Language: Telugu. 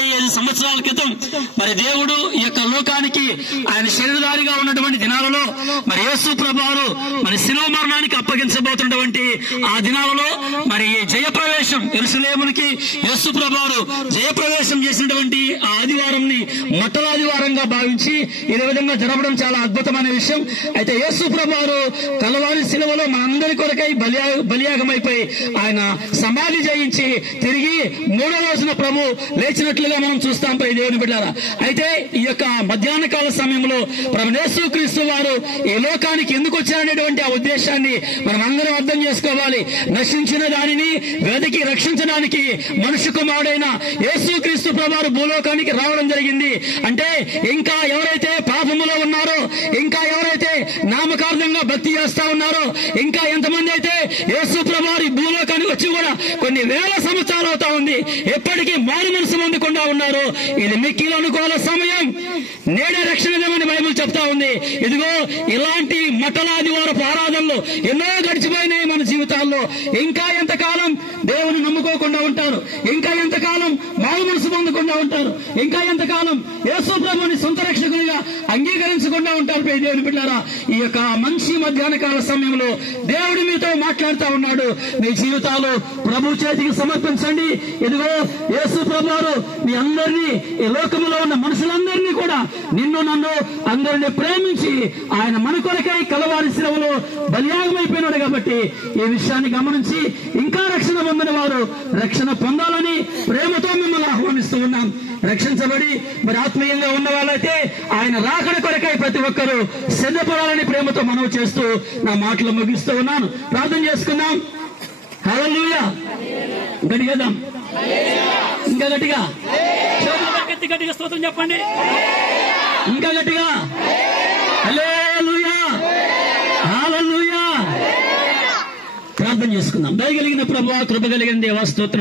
45 సంవత్సరాల క్రితం మరి దేవుడు ఈ యొక్క లోకానికి ఆయన శరీరధారిగా ఉన్నటువంటి దినాలలో మరి యేసు ప్రభువారు మరి శిలువ మరణానికి అప్పగించబోతున్నటువంటి ఆ దినాలలో మరి జయప్రవేశం యెరూషలేమునికి యేసు ప్రభువారు జయప్రవేశం చేసినటువంటి ఆ ఆదివారంని మొట్టలాదివారంగా భావించి ఇదే విధంగా జరపడం చాలా అద్భుతమైన విషయం. అయితే యేసు ప్రభువారు కలవారి శిలువలో మనందరి కొరకై బలియాగమైపోయి ఆయన సమాధి జయించి తిరిగి 3వ రోజున ప్రభు లేచినట్లుగా మనం చూస్తాం ప్రియ దేవుని బిడ్డలారా. అయితే ఈ యొక్క మధ్యాహ్న కాల సమయంలో ప్రభు యేసుక్రీస్తు వారు ఈ లోకానికి ఎందుకు వచ్చారనేటువంటి ఆ ఉద్దేశాన్ని మనం అందరం అర్థం చేసుకోవాలి. నశించిన దానిని వెతికి రక్షించడానికి మనుష్య కుమారుడైన యేసుక్రీస్తు ప్రభువారు భూలోకానికి రావడం జరిగింది. అంటే ఇంకా ఎవరైతే పాపములో ఉన్నారో, ఇంకా ఎవరైతే నామకార్థంగా భక్తి చేస్తా ఉన్నారో, ఇంకా ఎంతమంది అయితే యేసు ప్రభువారు ఈ భూలోకానికి వచ్చి కూడా కొన్ని వేల సంవత్సరాలు అవుతా ఉంది, ఎప్పటికీ మారు మనసు పొందకుండా ఉన్నారు. ఇది మిక్కిలి అనుకూల సమయం, నేడే రక్షణమని బైబిల్ చెప్తా ఉంది. ఇదిగో ఇలాంటి మట్టలాదివారపు ఆరాధనలు ఎన్నో గడిచిపోయినాయి మన జీవితాల్లో. ఇంకా ఎంతకాలం దేవుని నమ్ముకోకుండా ఉంటారు, ఇంకా ఎంతకాలం మారు మనసు పొందకుండా ఉంటారు, ఇంకా ఎంతకాలం యేసు ప్రభువుని సొంత రక్షకునిగా అంగీకరించకుండా ఉంటారు. దేవుని బిడ్డలారా, ఈ యొక్క మంచి మధ్యాహ్న కాల సమయంలో దేవుడు మీతో మాట్లాడుతూ ఉన్నాడు. మీ జీవితాలు ప్రభు చేతికి సమర్పించండి. ఇదిగో యేసు ప్రభువారు మీ అందరినీ, ఈ లోకములో ఉన్న మనుషులందరినీ కూడా, నిన్ను నన్ను అందరినీ ప్రేమించి ఆయన మన కొరకై కలవారి శిలువలో బలియాగమైపోయినాడు. కాబట్టి ఈ విషయాన్ని గమనించి ఇంకా రక్షణ పొందిన వారు రక్షణ పొందాలని ప్రేమతో మిమ్మల్ని ఆహ్వానిస్తూ ఉన్నాం. రక్షించబడి మరి ఆత్మీయంగా ఉన్న వాళ్ళైతే ఆయన రాకడ కొరకై ప్రతి ఒక్కరూ సిద్ధపడాలని ప్రేమతో మనవి చేస్తూ నా మాటలు ముగిస్తూ ఉన్నాను. ప్రార్థన చేసుకుందాం. హల్లెలూయా. గట్టిగేద్దాం, ఇంకా గట్టిగా గట్టిగా స్తోత్రం చెప్పండి, ఇంకా గట్టిగా హల్లెలూయా, హల్లెలూయా. ప్రార్థన చేసుకుందాం. దయగలిగిన ప్రభువా, కృప కలిగిన దేవా, స్తోత్రం.